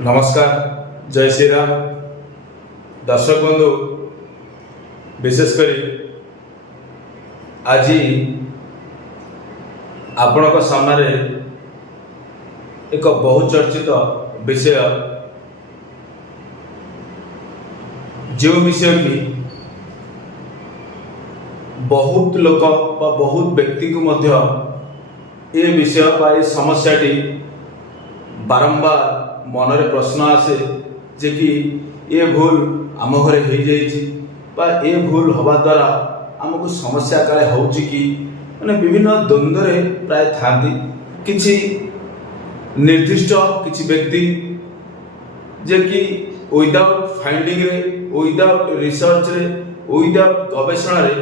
नमस्कार, जय श्री राम। दर्शक बंधु, विशेषकर आज आपण सामने एक बहुचर्चित विषय जो विषय की बहुत लोक बहुत व्यक्ति को मध्य ये विषय बा समस्याटी बारंबार मनरे प्रश्न आसे जे कि ये भूल आम घरे हो जाए भूल हवा द्वारा आमको समस्या काले होची कि माने विभिन्न द्वंद्व प्राय थांती किछि निर्दिष्ट किछि व्यक्ति जे कि विदाउट फाइंडिंग रे विदाउट रिसर्च रे विदाउट गवेषणा रे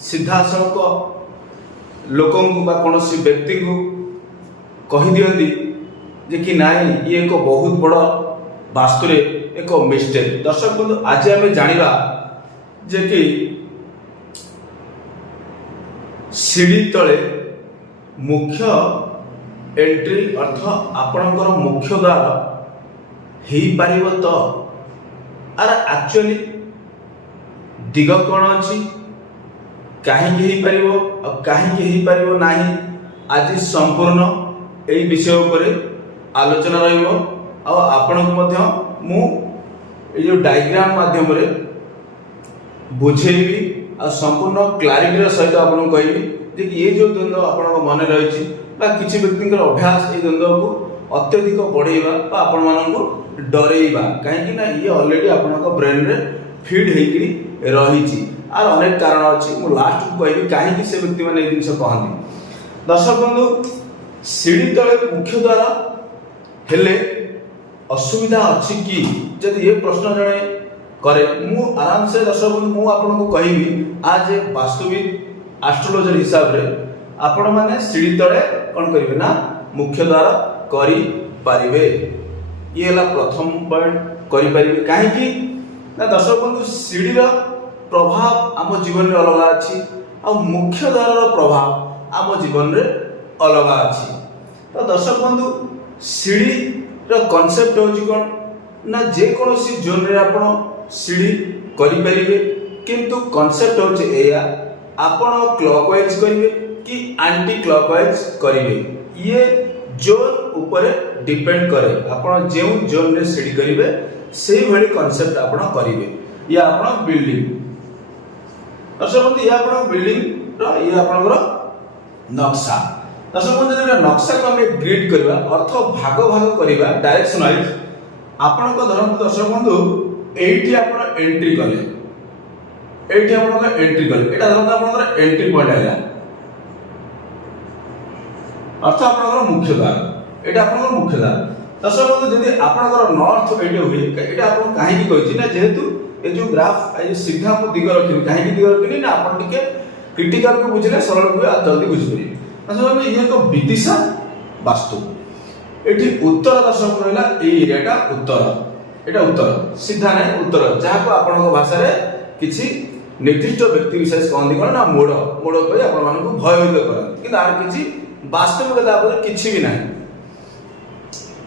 सीधा सड़क लोक कौन व्यक्ति को कही दियंती जे कि नाई ये एक बहुत बड़ वास्तव एक मिस्टेक। दर्शक बंधु, आज आम जानिबा जे कि सीढ़ी तले मुख्य एंट्री अर्थ आपणकर मुख्य द्वार हो पारिबो तो आर एक्चुअली दिग कौन अच्छी कहीं हो पारिबो और कहीं हो पारिबो नाही आज संपूर्ण यही विषय उपरे आलोचना रहिबो और आपण को मु जो डायग्राम माध्यम रे बुझेबी और संपूर्ण क्लारिटी सहित आपन कहबी जे कि ये जो द्वंद्व आपण मन रही बा किसी व्यक्ति अभ्यास ये द्वंद्व को अत्यधिक बढ़ेबा बा आपण मानन को डरेबा कहीं ना ये ऑलरेडी आपण ब्रेन रे फीड हेकरी रही आर अनेक कारण अच्छी मु लास्ट को कहबी कहीं से व्यक्ति माने ये जिंस कहंती। दर्शक बंधु, सीढ़ी तले मुख्य द्वारा हेले असुविधा अच्छी कि जदि ये प्रश्न जड़े करे मु आराम से दर्शक बंधु मु आपन को कहबी आज वास्तविक एस्ट्रोलॉजर हिसाब रे आपण माने सीढ़ी तले कोन करिवे ना मुख्य द्वार करि पारिबे। ये हला प्रथम पॉइंट करि पारिबे काहे कि ना दर्शक बंधु सीढ़ी रो प्रभाव आम जीवन रे अलग अछि और मुख्य द्वार रो प्रभाव आम जीवन रे अलग अछि। तो दर्शक बंधु, सीढ़ी रो कांसेप्ट होची कोन ना जे कोनोसी जोन रे आपण सीढ़ी करि परिबे किंतु कांसेप्ट होची एया आपण क्लॉकवाइज करिवे कि एंटी क्लॉकवाइज करिवे ये जोन ऊपर डिपेंड करे आपण जे जोन रे सीढ़ी करिवे सेही भली कांसेप्ट आपण करिवे। या आपण बिल्डिंग दर्शक बंधु या आपण बिल्डिंग रो ये आपनकर नक्शा दर्शक बंधु नक्शा को हमें ग्रिड करवा अर्थ भाग भाग करवा डायरेक्शन वाइज आपण को धरन दर्शक बंधु एठी आपण एंट्री कले एठी आपण एंट्री कले एटा धरन आपण एंट्री पॉइंट आइला अर्थ आपण मुख्य द्वार एटा आपण मुख्य द्वार। दर्शक बंधु जदि आपण नॉर्थ एटे हुए एटा आपण काहे की कहछि ना जेहेतु ए जो ग्राफ ए सीधा को दिग रखिन काहे की दिग रखिन ना आपण टिके क्रिटिकल को बुझले सरल हुए आ जल्दी बुझि परिबे। दर्शक ये एक विदिशा वास्तु एठी उत्तर दर्शक रहला ए एरियाटा उत्तर एटा उत्तर सीधा नहीं उत्तर जहाँ को आपण भाषा रे किछि निर्दिष्ट व्यक्ति विशेष कहंदी कोन ना मोड़ मोड़ कहि आपण मान को भयभीत करन कि आर किछि वास्तविकता पर किछि भी नाही।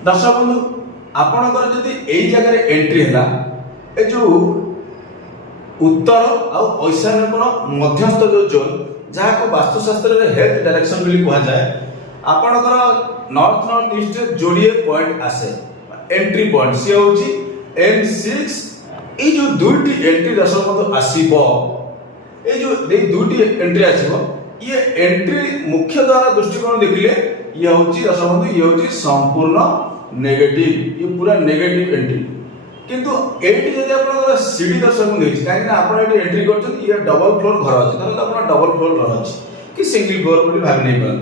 दर्शक बंधु, आपणकर जदि एई जगह रे एंट्री हैला ए जो उत्तर आ ईशान्य कोण मध्यस्थ जो जोन जहाँ को वास्तुशास्त्र रे हेल्थ डायरेक्शन बोली कहा जाए आपणकर नॉर्थ नॉर्थ ईस्ट रे जोड़िए पॉइंट आसे एंट्री पॉइंट से होची M6 ए जो दुईटी एंट्री दर्शक बंधु आसीबो ए जो दुईटी एंट्री आसीबो ये एंट्री मुख्य द्वारा दृष्टिकोण देखिले ये होची दर्शक बंधु ये होची संपूर्ण नेगेटिव ये पूरा नेगेटिव एंट्री किंतु एटी जदि आपन सीढ़ी दर्शक नहीं काहे ना आपन एटी एंट्री करछन ये डबल फ्लोर घर अछि तने आपन डबल फ्लोर घर अछि कि सिंगल फ्लोर बोली भाग नहीं पान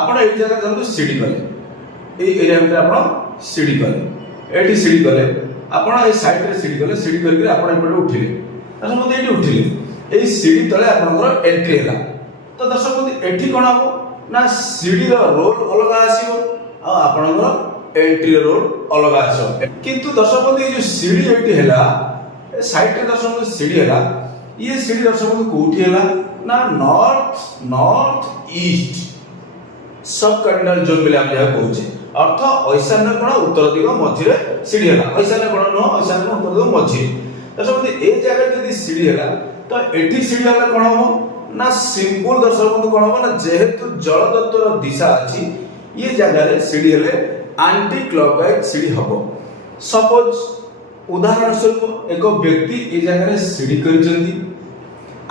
आपन एटी जगह जंतु सीढ़ी कले ए एरिया में आपन सीढ़ी कले एटी सीढ़ी कले आपन ए साइड रे सीढ़ी कले सीढ़ी करके आपन एपटे उठिले दर्शक बंधु एटी उठिले ए सीढ़ी तले आपन एंट्री हैला तो दर्शक बंधु एटी कोन हो ना सीढ़ी रो रोल अलग आसीबो आ आपन एंट्री रोड अलग आसो किंतु दर्शक बंधु ये जो सीढ़ी एटी हैला साइड रे दर्शक बंधु सीढ़ी हैला ये सीढ़ी दर्शक बंधु कोठी हैला ना नॉर्थ नॉर्थ ईस्ट सब कार्डिनल जोन बोले हम जहाँ कहूचे अर्थ ईशान्य कोण उत्तर दिग मझिरे सीढ़ी है ईशान्य कोण नुह ईशान्य कोण उत्तर दिग मझिरे दर्शक बंधु ए जगह जदी सीढ़ी है तो एठी सीढ़ी है कोण हो ना सिंपल दर्शक बंधु कोण हो ना जेहेतु जल तत्वर दिशा अछि ये जगह रे सीढ़ी हेले एंटी क्लॉकवाइज सीढ़ी हबो सपोज उदाहरण स्वरूप एक व्यक्ति ए जगह सीढ़ी करिसेंती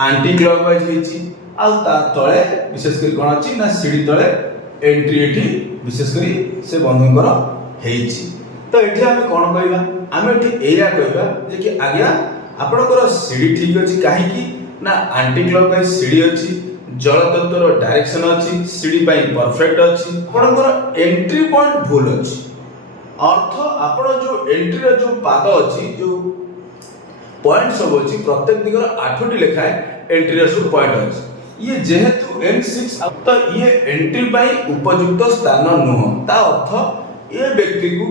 एंटी क्लॉकवाइज होईची आ ता तळे विशेष करी कोन अछि ना सीढ़ी तळे एंट्री एठी विशेष करी से बंधुंकर हेईची तो एठी हम कोन कहबा हम एठी एया कहबा जे कि आज्ञा आपनकर सीढ़ी ठीक अछि काहे कि ना एंटी क्लॉकवाइज सीढ़ी अछि जल तत्वर डायरेक्शन अछि सीढ़ी पई परफेक्ट अछि आपनकर एंट्री पॉइंट भूल अछि अर्थ आपण जो एंट्री रो जो पाद अछि जो पॉइंट सब अछि प्रत्येक दिगर 8टी लेखा एंट्री रो सब पॉइंट अछि ये जेहेतु N6 अब तो ये एंट्री पाई उपयुक्त स्थान नुह ता अर्थ ये व्यक्ति को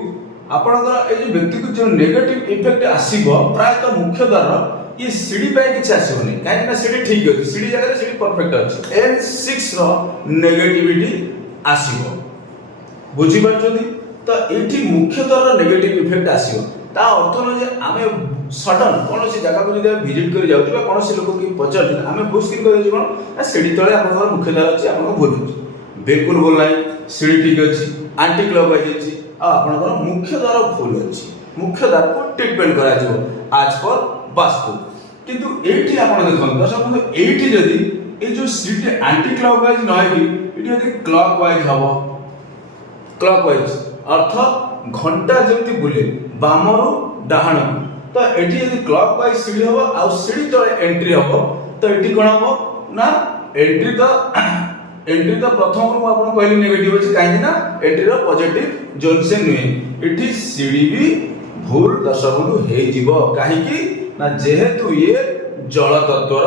आपनकर ए जो व्यक्ति को जो नेगेटिव इफेक्ट आसीबो प्राय तो मुख्य द्वार ये सीढ़ी पाई किछ आसीबो नै काहे ना सीढ़ी ठीक अछि सीढ़ी जगह सीढ़ी परफेक्ट अछि N6 रो नेगेटिविटी आसीबो बुझी पाछथि तो एठी मुख्य द्वार नेगेटिव इफेक्ट आसीबो ता अर्थ न जे आमे सडन कोनोसी जगह को जदि विजिट करि जाउछि बा कोनोसी लोक की पचर आमे बुस्किन करि जे कोन सीढ़ी तळे आपनकर मुख्य द्वार अछि आपन भूल अछि बिल्कुल भूल नै सीढ़ी ठीक अछि एंटी क्लॉकवाइज अछि आ आपनकर मुख्य द्वार भूल अछि मुख्य द्वार को ट्रीटमेंट करा जिवो आज पर वास्तु किंतु एठी आपन देखन दर्शक बंधु एठी जदि ए जो सीढ़ी एंटी क्लॉकवाइज न है कि एठी जदि क्लॉकवाइज हबो क्लॉकवाइज अर्थ घंटा जेमति बुले बामरु डाहाण तो एठी यदि क्लॉकवाइज सीढ़ी हबो आ सीढ़ी तळे एंट्री हबो तो एठी कोन हबो ना एंट्री तो प्रथम को आपण कहली नेगेटिव अछि काहे ना एंट्री रो पॉजिटिव जोन से नुहे एठी सीढ़ी भी भूल दशबंधु हे जिवो काहे कि ना जेहेतु ये जल तत्वर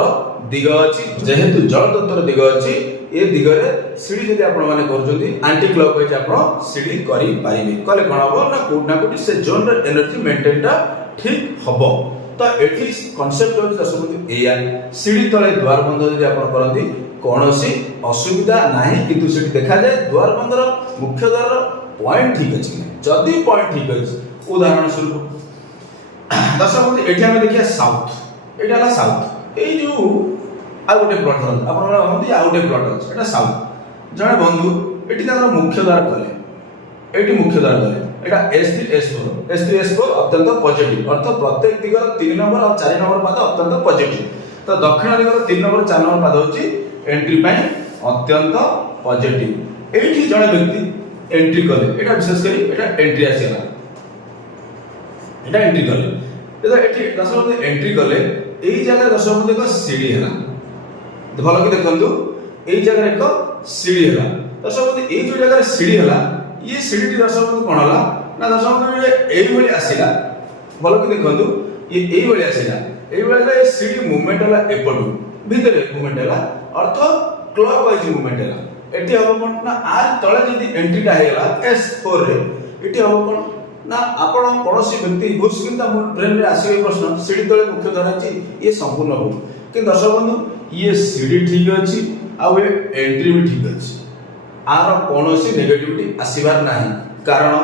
दिग अछि जेहेतु जल तत्वर दिग अछि ए दिगरे सीढ़ी जदि आपण माने करजोदी एंटी क्लॉकवाइज आपण सीढ़ी करि पारिबे कले कोन हबो ना कोठी से जोन रे एनर्जी मेंटेन ता ठीक हबो तो एठी कांसेप्ट होय दशबंधु एया सीढ़ी तळे द्वार बंध जदि आपण करंती कोनोसी असुविधा नाही किंतु सेठी देखा जाय द्वार बंधर मुख्य द्वार पॉइंट ठीक अछि जदि पॉइंट ठीक अछि उदाहरण स्वरूप दशबंधु एठी हम देखिया साउथ एटा ला साउथ ए जो आ गोटे प्लॉट आपण हंदी आ गोटे प्लॉट अछि एटा साउथ जणे बंधु एठी तार मुख्य द्वार कले एठी मुख्य द्वार कले एटा S3 S4 अत्यंत पॉजिटिव अर्थ प्रत्येक दिगर 3 नंबर और 4 नंबर पाद अत्यंत पॉजिटिव तो दक्षिण दिगर 3 नंबर 4 नंबर पाद होची एंट्री पई अत्यंत पॉजिटिव एठी जणे व्यक्ति एंट्री कले एटा विशेष करी एटा एंट्री आसीला एटा एंट्री कले तो एठी दशबंधु एंट्री कले एई जगह दशबंधु एक सीढ़ी हैला भलो कि देखंतु एई जगह एक सीढ़ी हैला दशबंधु एई जो जगह सीढ़ी हैला ये सीढ़ी दशबंधु कोन हला ना दशबंधु एई भली आसीला भलो कि देखंतु ये एई भली आसीला एई भली ए सीढ़ी मूवमेंट हला एपटू भितरे मूवमेंट हला अर्थ क्लॉकवाइज मूवमेंट हला एठी हबो कोन ना आर तळे जदी एंट्री टा हेला S4 रे एठी हबो कोन ना आपण कोनोसी व्यक्ति बुस्किन ता ब्रेन रे आसीबे प्रश्न सीढ़ी तळे मुख्य द्वार अछि ये संपूर्ण हो कि दशबंधु ये सीढ़ी ठीक अछि आ ए एंट्री भी ठीक अछि आर कोनोसी नेगेटिविटी आसीबार नाही कारण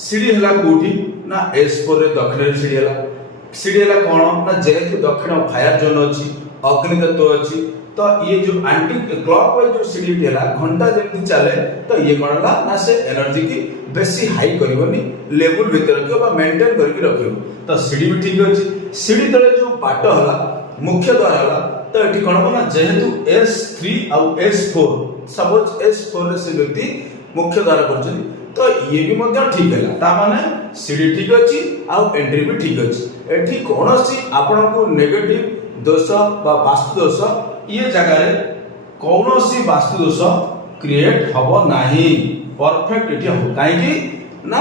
सीढ़ी हला कोठी ना S4 रे दक्षिण रे सीढ़ी हला कोन ना जेहेतु दक्षिण फायर जोन अछि अग्नि तत्व अछि तो ये जो एंटी क्लॉकवाइज जो सीढ़ी हला घंटा जेमति चले तो ये कोन हला ना से एनर्जी की बेसी हाई करिवनी लेवल भीतर रखियो बा मेंटेन करके रखियो तो सीढ़ी भी ठीक अछि सीढ़ी तळे जो पाट हला मुख्य द्वार हला तो एठी कोन हो ना जेहेतु S3 आ S4 सपोज S4 रे से व्यक्ति मुख्य द्वार करछन तो ये भी मध्य ठीक हैला ता माने सीढ़ी ठीक अछि आ एंट्री भी ठीक अछि एठी कोनोसी आपण को नेगेटिव दोष बा वास्तु दोष ये जगह रे कोनोसी वास्तु दोष क्रिएट हबो नाही परफेक्ट एठी हो काहे कि ना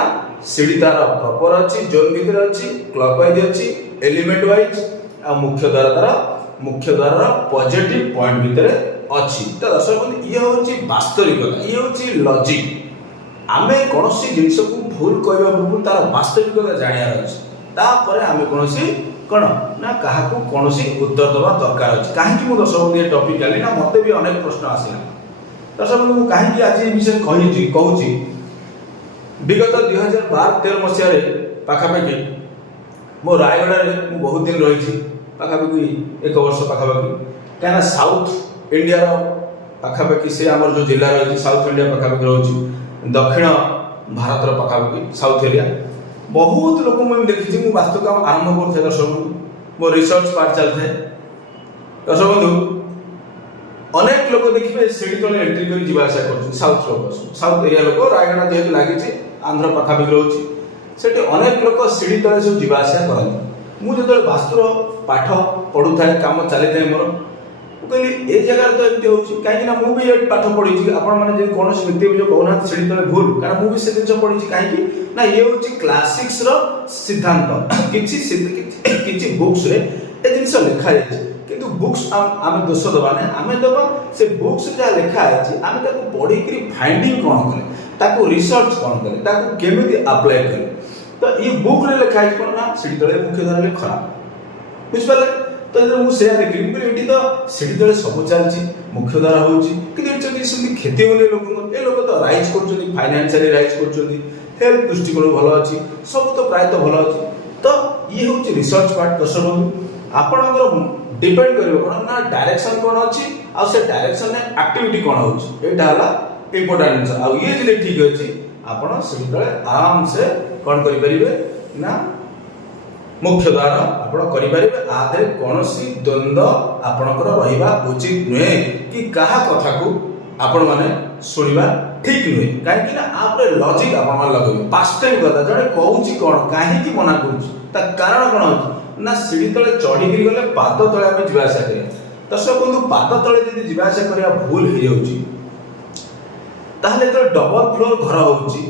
सीढ़ी तार प्रॉपर अछि जोन भीतर अछि क्लॉकवाइज अछि एलिमेंट वाइज आ मुख्य द्वार पॉजिटिव पॉइंट भीतर अछि तो दर्शक ये होची वास्तविकता ये होची लॉजिक आमे कोनोसी जिंस को भूल कहबा पूर्व तार वास्तविकता जानियार अछि तापर आमे कोनोसी कोन ना काहा को कोनोसी उत्तर दबा दरकार अछि काहे कि मो दर्शक ये टॉपिक आली ना मते भी अनेक प्रश्न आसिला दर्शक मु काहे कि आज ए विषय कहूची विगत 2012-13 मसीह पाखापाखि मो रायगढ़ में बहुत दिन रही पाखापाखि 1 वर्ष पाखापाखि कहीं साउथ इंडिया पाखापाखि से आम जो जिला रही साउथ इंडिया पाखापाखि रही दक्षिण भारत पाखापाखि साउथ एरिया बहुत लोक मुझे देखी वास्तु काम आरंभ कर दर्शक बंधु मो रिसर्च पार्ट चलता है दर्शक बंधु अनेक लोक देखिए सीढ़ी तले एंट्री कर जीवासा कर साउथ लोक साउथ एरिया लोक रायगढ़ जेहतु लगी आंध्र पाखापाखि रोचे से अनेक लोक सीढ़ी तले सब जीवासा करती मुझे वास्तुर पाठ पढ़ू था कम चली था मोर कहली ए जगह तो एमती हो कहीं मुझे पाठ पढ़ी आपण मैंने कौन व्यक्ति जो कहना सीढ़ी तले भूल कारण मुझे से जिन पढ़ी कहीं ना ये हूँ क्लासिक्स सिद्धांत किसी बुक्स रे ए जिन लिखा जाए किंतु बुक्स आम दोष दबा ना आम दबा से बुक्स जहाँ लिखा है आम पढ़ी फाइंडिंग कौन कले रिसर्च कौन कले केमी अप्लाई कले तो ये बुक रे लिखा है कौन ना सीढ़ी तले मुख्य द्वार खराब बुझिपारे तो मुझे देखिए ये तो सीढ़ी तले सब चलती मुख्य द्वार होती क्षति होने लोक ये लोक तो राइज कर फाइनान्शियली राइज कर हेल्थ दृष्टिकोण भल अच्छी सब तो प्रायतः भल अच्छी तो ये हूँ रिसर्च पार्ट दर्शक बंधु आपणकर डिपेंड कर कौन ना डायरेक्शन कौन अच्छी आ से डायरेक्शन में एक्टिविटी कौन होटा इम्पोर्टाट जिन आ ये जो ठीक अच्छी आपड़ सीढ़ी तले आराम से कौन करें ना मुख्य द्वार आप करें आधे कौन द्वंद्व आपणकर रहा उचित नुहे कि क्या कथा को आपण मैंने शुणा ठीक नुहे कहीं आप लजिक आप लगे पास्ट टाइम कथा जड़े कहूँ कौन कहीं मना कर कारण कौन हो ना सीढ़ी तले चढ़ी गले पाद तले आम जावासा करें दर्शक बंधु पाद तले जब जावासा करवा भूल हो जाए डबल फ्लोर घर होची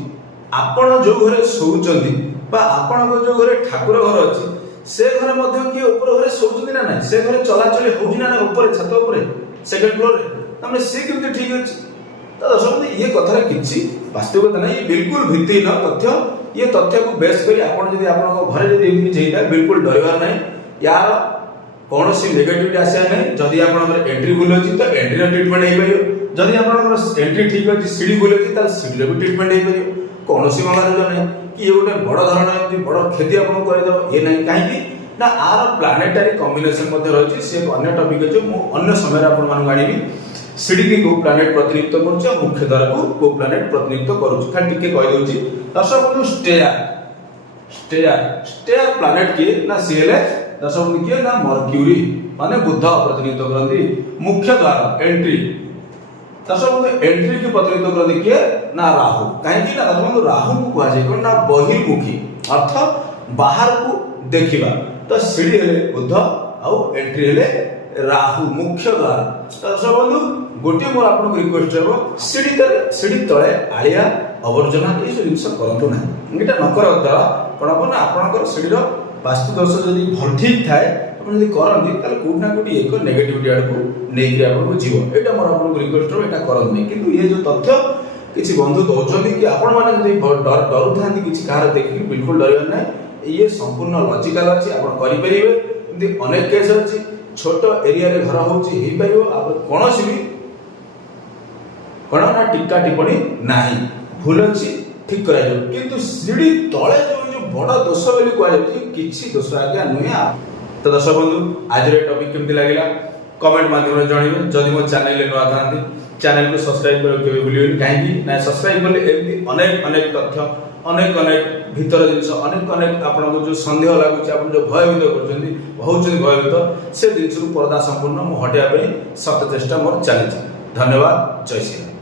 आपण जो घरे शोचंदी बा आपण जो घरे ठाकुर घर अच्छी से घर मध्य किए ऊपर घरे शोचंदी ना नहीं से घरे चलाचली होची ना ऊपर छत ऊपर सेकंड फ्लोर रे तमने से केमते ठीक अछि तो दर्शक ये कथा किछि वास्तविकता नहीं बिल्कुल भित्तिहीन तथ्य ये तथ्य को बेस करी आपण जदी आपण घरे जदी एमती जेइता बिल्कुल डरबार नहीं यार कौन सी नेगेटिविटी आसा नहीं जदी आपण एंट्री भूल अछि तो एंट्री रो ट्रीटमेंट हे परियो जदी आपण एंट्री ठीक अछि सीढ़ी भूल अछि त सीढ़ी रो भी ट्रीटमेंट हे परियो कौन सी महाराज नहीं कि ये गोटे बड़ धरण एमती बड़ क्षति आपको करदेव ये नहीं कहीं ना आर प्लानेटारी कॉम्बिनेशन रही से अन्य टॉपिक अच्छे मुझे समय आनी सीढ़ी की को प्लानेट प्रतिनिधित्व कर मुख्य द्वार को प्लानेट प्रतिनिधित्व करुच्ची खाली टिके कहीदे दर्शक बंधु स्टेयर स्टेयर स्टेयर प्लानेट किए ना सी हेले दर्शक बंधु किए ना मर्क्यूरी माने बुध प्रतिनिधित्व करती मुख्य द्वार एंट्री दर्शक बंधु एंट्री की प्रतिनिधित्व करती किए ना राहु कहीं ना दर्शक बंधु राहु को कहा जाए ना बहिर्मुखी अर्थ बाहर को देखा तो सीढ़ी हेले बुध आउ एंट्री हेले राहु मुख्य द्वार दर्शक बंधु गोटे मोर आपको रिक्वेस्ट है सीढ़ी तले आलिया आवर्जना ये सब जिन करूँ ना ये नकर द्वारा कौन ना आपंकर सीढ़ीर वास्तु दोष जब भल ठीक थाए करती कौट ना कौट एक नेगेटिविटी आड़ को लेकिन आपको जीव यहाँ मोर आपको रिक्वेस्ट है यहाँ करते कि ये जो तथ्य किसी बंधु दौरान कि आपण मैंने डरू था किसी कहार देखिए बिल्कुल डरबार ना ये संपूर्ण लजिकाल अच्छी आप करेंगे अनेक केस अच्छी छोट एरिया रे घर हो कौन भी कौन ना टीका टिप्पणी नहीं भूल अच्छी ठीक कर किंतु सीढ़ी तले जो बड़ दोष बोली कहुच्छी किसी दोष आज्ञा नुहे तो दर्शक बंधु आज टॉपिक केमती लगे कमेंट माध्यम जनइबे जदि मो चैनल नुआ था चैनल को सब्सक्राइब कर भूलिए कहीं ना सब्सक्राइब कले एमती अनेक अनेक तथ्य अनेक अनेक भीतर जिन अनेक अनेक आपको जो सन्देह लगुच आप जो भयभीत होती भयभीत से जिन पर्दा संपूर्ण मुझे हटाइबा सत चेष्टा मोर चली धन्यवाद जय श्री